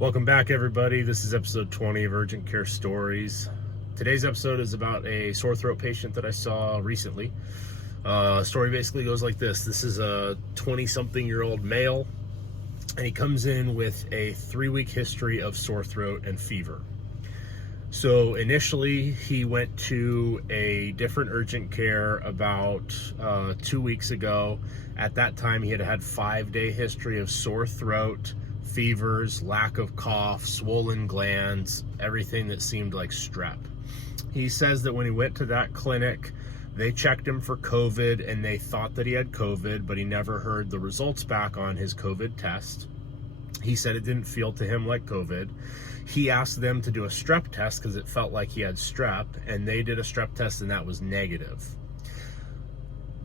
Welcome back, everybody. This is episode 20 of Urgent Care Stories. Today's episode is about a sore throat patient that I saw recently. Story basically goes like this. This is a 20-something-year-old male, and he comes in with a 3-week history of sore throat and fever. So initially, he went to a different urgent care about 2 weeks ago. At that time, he had had 5-day history of sore throat, fevers, lack of cough, swollen glands, everything that seemed like strep. He says that when he went to that clinic, they checked him for COVID and they thought that he had COVID, but he never heard the results back on his COVID test. He said it didn't feel to him like COVID. He asked them to do a strep test because it felt like he had strep, and they did a strep test and that was negative.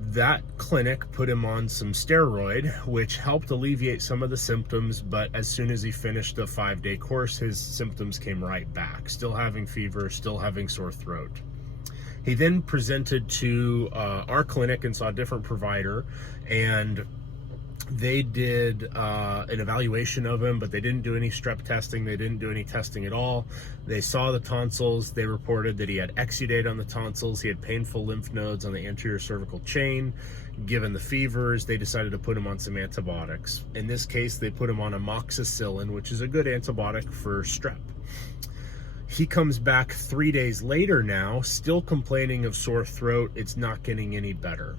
That clinic put him on some steroid, which helped alleviate some of the symptoms, but as soon as he finished the 5-day course, his symptoms came right back. Still having fever, still having sore throat. He then presented to our clinic and saw a different provider, and they did an evaluation of him, but they didn't do any strep testing. They didn't do any testing at all. They saw the tonsils. They reported that he had exudate on the tonsils. He had painful lymph nodes on the anterior cervical chain. Given the fevers, they decided to put him on some antibiotics. In this case, they put him on amoxicillin, which is a good antibiotic for strep. He comes back 3 days later now, still complaining of sore throat. It's not getting any better.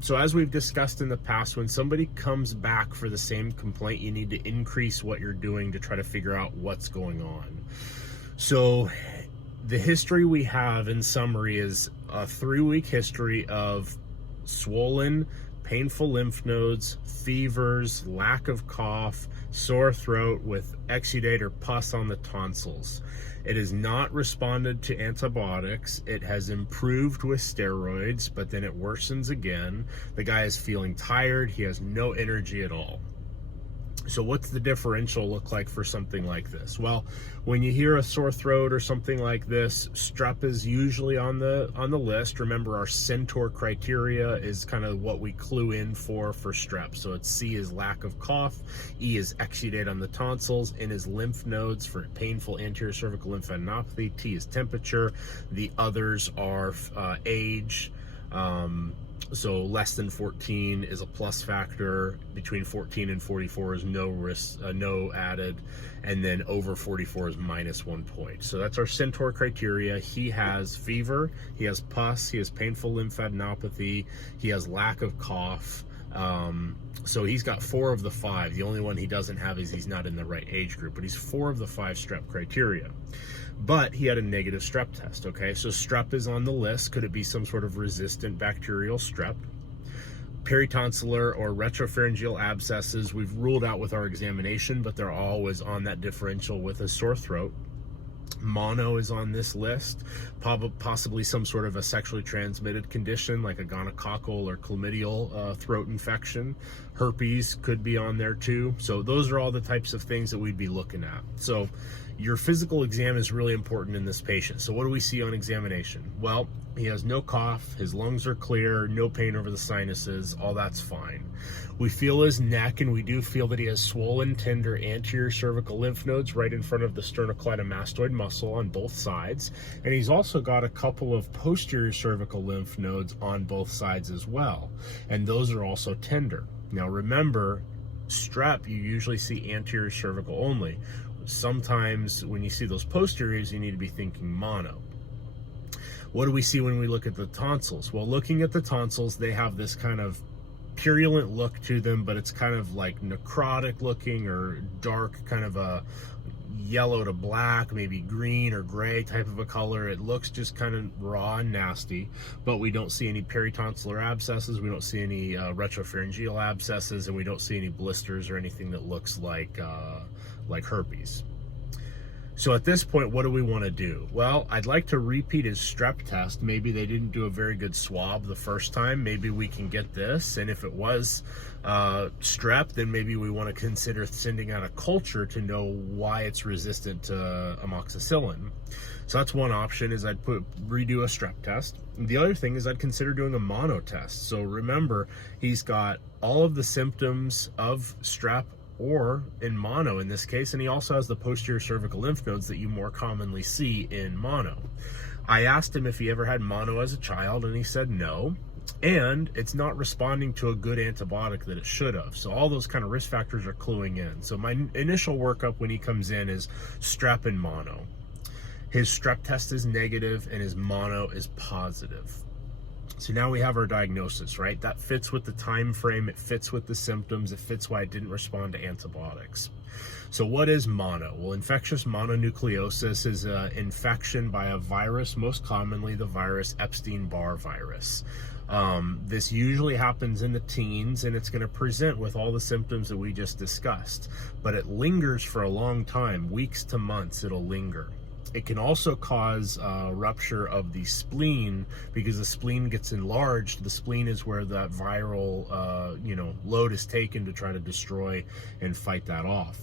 So as we've discussed in the past, when somebody comes back for the same complaint, you need to increase what you're doing to try to figure out what's going on. So the history we have in summary is a 3-week history of swollen, painful lymph nodes, fevers, lack of cough, sore throat with exudate or pus on the tonsils. It has not responded to antibiotics. It has improved with steroids, but then it worsens again. The guy is feeling tired. He has no energy at all. So what's the differential look like for something like this? Well, when you hear a sore throat or something like this, strep is usually on the list. Remember, our Centaur criteria is kind of what we clue in for strep. So it's C is lack of cough, E is exudate on the tonsils, N is lymph nodes for painful anterior cervical lymphadenopathy, T is temperature. The others are age. So less than 14 is a plus factor. Between 14 and 44 is no risk, no added. And then over 44 is -1 point. So that's our Centaur criteria. He has fever, he has pus, he has painful lymphadenopathy, he has lack of cough. So he's got 4 of the 5. The only one he doesn't have is he's not in the right age group, but he's 4 of the 5 strep criteria. But he had a negative strep test, okay? So strep is on the list. Could it be some sort of resistant bacterial strep? Peritonsillar or retropharyngeal abscesses, we've ruled out with our examination, but they're always on that differential with a sore throat. Mono is on this list, possibly some sort of a sexually transmitted condition like a gonococcal or chlamydial throat infection. Herpes could be on there too. So those are all the types of things that we'd be looking at. So your physical exam is really important in this patient. So what do we see on examination? Well, he has no cough, his lungs are clear, no pain over the sinuses, all that's fine. We feel his neck, and we do feel that he has swollen, tender anterior cervical lymph nodes right in front of the sternocleidomastoid muscle on both sides. And he's also got a couple of posterior cervical lymph nodes on both sides as well. And those are also tender. Now remember, strep, you usually see anterior cervical only. Sometimes when you see those posteriors, you need to be thinking mono. What do we see when we look at the tonsils? Well, looking at the tonsils, they have this kind of purulent look to them, but it's kind of like necrotic looking or dark, kind of a yellow to black, maybe green or gray type of a color. It looks just kind of raw and nasty, but we don't see any peritonsillar abscesses, we don't see any retropharyngeal abscesses, and we don't see any blisters or anything that looks like herpes. So at this point, what do we want to do? Well, I'd like to repeat his strep test. Maybe they didn't do a very good swab the first time. Maybe we can get this. And if it was strep, then maybe we want to consider sending out a culture to know why it's resistant to amoxicillin. So that's one option, is I'd redo a strep test. The other thing is I'd consider doing a mono test. So remember, he's got all of the symptoms of strep or in mono in this case, and he also has the posterior cervical lymph nodes that you more commonly see in mono. I asked him if he ever had mono as a child, and he said no, and it's not responding to a good antibiotic that it should have. So all those kind of risk factors are cluing in. So my initial workup when he comes in is strep and mono. His strep test is negative and his mono is positive. So now we have our diagnosis, right? That fits with the time frame, it fits with the symptoms, it fits why it didn't respond to antibiotics. So what is mono? Well, infectious mononucleosis is an infection by a virus, most commonly the virus Epstein-Barr virus. This usually happens in the teens, and it's going to present with all the symptoms that we just discussed, but it lingers for a long time, weeks to months it'll linger. It can also cause rupture of the spleen because the spleen gets enlarged. The spleen is where that viral load is taken to try to destroy and fight that off.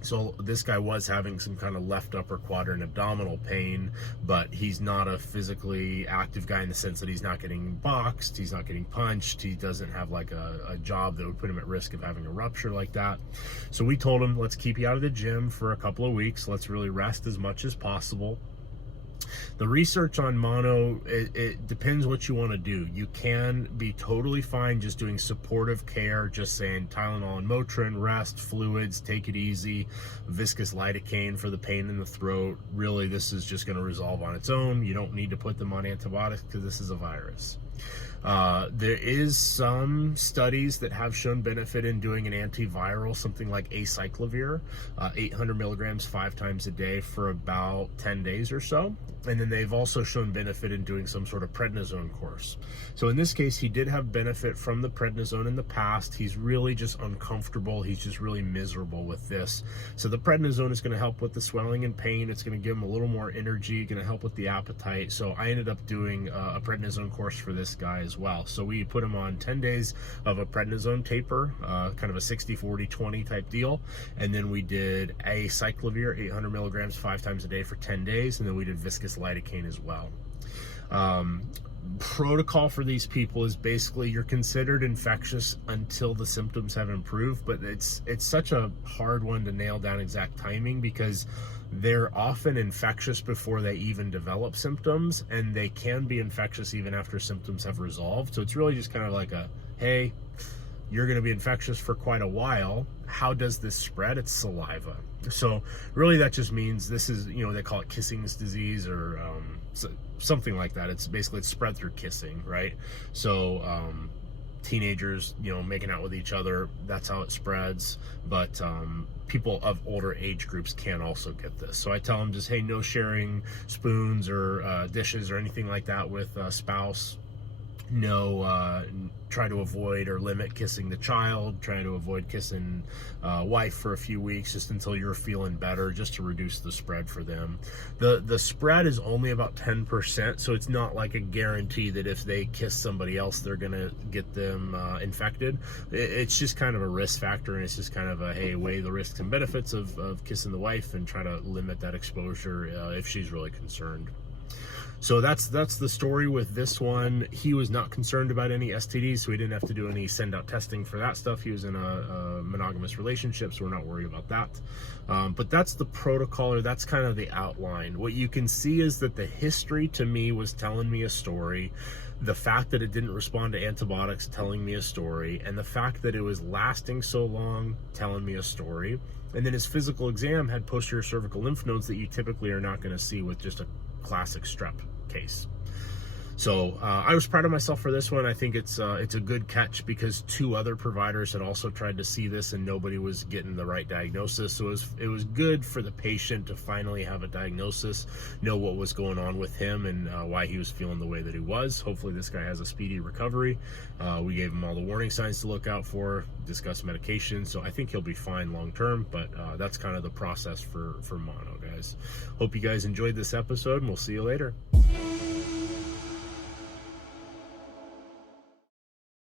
So this guy was having some kind of left upper quadrant abdominal pain, but he's not a physically active guy in the sense that he's not getting boxed, he's not getting punched, he doesn't have like a job that would put him at risk of having a rupture like that. So we told him, let's keep you out of the gym for a couple of weeks, let's really rest as much as possible. The research on mono, it depends what you want to do. You can be totally fine just doing supportive care, just saying Tylenol and Motrin, rest, fluids, take it easy, viscous lidocaine for the pain in the throat. Really, this is just going to resolve on its own. You don't need to put them on antibiotics because this is a virus. There is some studies that have shown benefit in doing an antiviral, something like acyclovir, 800 milligrams 5 times a day for about 10 days or so. And then they've also shown benefit in doing some sort of prednisone course. So in this case, he did have benefit from the prednisone in the past. He's really just uncomfortable. He's just really miserable with this. So the prednisone is going to help with the swelling and pain. It's going to give him a little more energy, going to help with the appetite. So I ended up doing a prednisone course for this guy as well. So we put him on 10 days of a prednisone taper, kind of a 60-40-20 type deal. And then we did acyclovir, 800 milligrams 5 times a day for 10 days. And then we did viscous lidocaine as well. Protocol for these people is basically you're considered infectious until the symptoms have improved, but it's such a hard one to nail down exact timing because they're often infectious before they even develop symptoms, and they can be infectious even after symptoms have resolved. So it's really just kind of like a, hey, you're going to be infectious for quite a while. How does this spread? It's saliva. So really that just means this is, they call it Kissing's disease or something like that. It's spread through kissing, right? So teenagers, making out with each other, that's how it spreads. But people of older age groups can also get this. So I tell them just, hey, no sharing spoons or dishes or anything like that with a spouse. No, try to avoid or limit kissing the child, try to avoid kissing wife for a few weeks just until you're feeling better, just to reduce the spread for them. The spread is only about 10%, so it's not like a guarantee that if they kiss somebody else they're gonna get them infected. It's just kind of a risk factor, and it's just kind of a, hey, weigh the risks and benefits of kissing the wife and try to limit that exposure if she's really concerned. So that's the story with this one. He was not concerned about any STDs, so he didn't have to do any send out testing for that stuff. He was in a monogamous relationship, so we're not worried about that. But that's the protocol, or that's kind of the outline. What you can see is that the history to me was telling me a story. The fact that it didn't respond to antibiotics telling me a story, and the fact that it was lasting so long telling me a story. And then his physical exam had posterior cervical lymph nodes that you typically are not going to see with just a classic strep case. So I was proud of myself for this one. I think it's a good catch because 2 other providers had also tried to see this and nobody was getting the right diagnosis. So it was good for the patient to finally have a diagnosis, know what was going on with him and why he was feeling the way that he was. Hopefully this guy has a speedy recovery. We gave him all the warning signs to look out for, discussed medication, so I think he'll be fine long term, but that's kind of the process for mono, guys. Hope you guys enjoyed this episode, and we'll see you later.